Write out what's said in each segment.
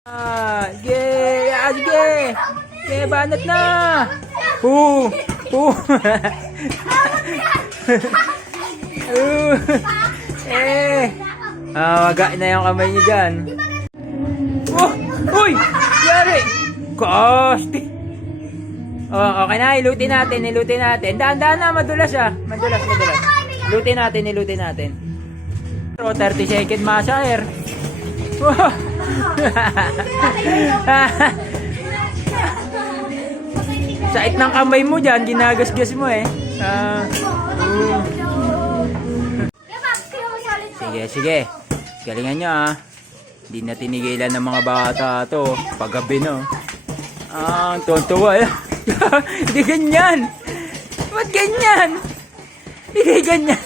Sige! Sige! Sige, banat na! Hoo! Hoo! Maga na yung kamay niyo dyan. Oh! Uy! Yari! Gosh! Oh, okay na, ilutin natin. Dahan-dahan na, madulas ah. Madulas. Ilutin natin. Pero 30 second masaher. Wow! Sait ng kamay mo dyan, ginagasgas mo eh. Sige. Galingan nyo ah. Hindi na tinigilan ng mga bata to. Paggabi no. Tontuwa eh. Hindi ganyan. Ba't ganyan? Hindi ganyan.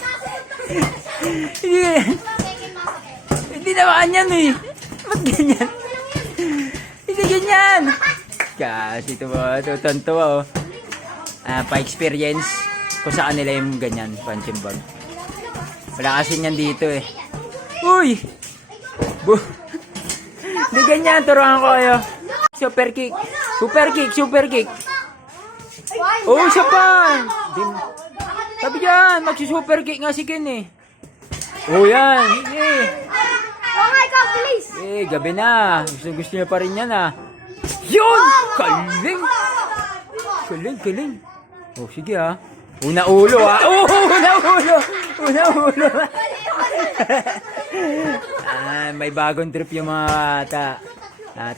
Hindi naman yan eh. Ba't ganyan? Hindi ganyan. Kasi ito ba? Ito tontuwa oh. Pa-experience kung saan nila yung ganyan. Punching bag. Wala kasi yan dito eh. Uy! Hindi ganyan. Turuan ko kayo. Super kick. Oh, isa pa. Sabi dyan, magsi-super kick nga si Ken eh. Oh, yan. Sige. Oh my God, please. Gabi na. Gusto niya pa rin yan ah. Yun! Galing. Oh, sige ah. Una ulo ah. Oh, una ulo. May bagong trip yung mga bata.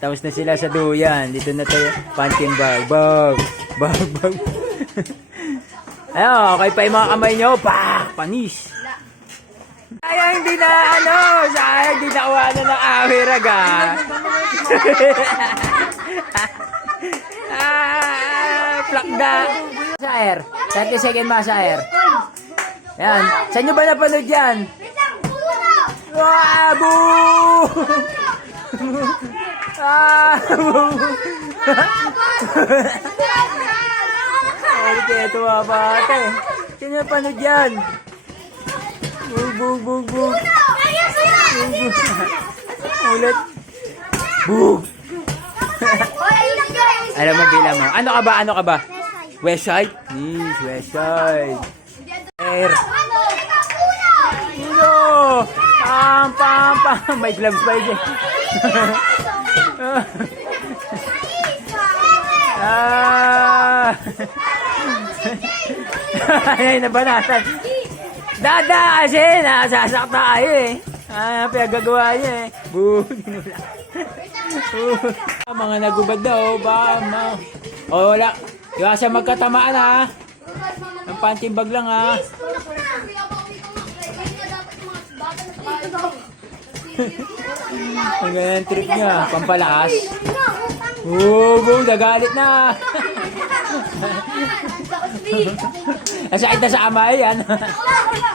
Tapos na sila sa duyan. Dito na tayo. Punching bag. Ayun, okay pa yung mga kamay nyo. Panis. Sayang hindi na kuha na ng awirag ah. Plakda. Masaher. 30 second masaher. Yan. Saan nyo ba napanood yan? Boo! Ito mga bata eh. Saan nyo napanood yan? Bug. Ulit. Bug. Alam mo bilang mo. Ano ka ba? Westside? Yes, Westside. Air. Uno. Pam. May gloves pa yun. Ay, nabanatan. Dada kasi, nasasakta tayo eh. Pinagagawa niya eh. Ginula. Mga nagubad daw, wala. Iwasa magkatamaan ha. Ang punching bag lang ha. Ang ganyan trip niya, pampalakas. Nagalit na. Nasakit na sa kamay yan.